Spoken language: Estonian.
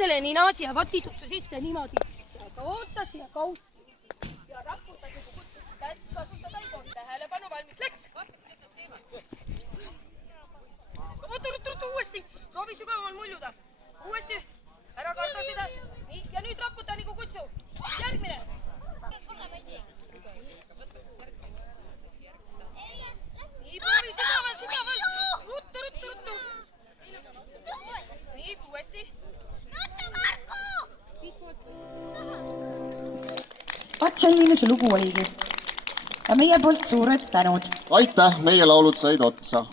selle nina siia vatisuksu sisse niimoodi. Ja oota siia kausti. Ja raputa sisu kutsu. Kätt kasutada ei tohi. Tähelepanu valmis. Läks! Vaata, kuidas nad teevad. Ruttu, uuesti. Proovi sügavamal muljuda. Uuesti. Ära karda seda. Nii, ja nüüd raputa nagu kutsu. Järgmine. Nii, proovi sügavalt. Ruttu. Nii, uuesti. Vaat selline see lugu oligi. Ja meie poolt suured tänud. Aitäh, meie laulud said otsa.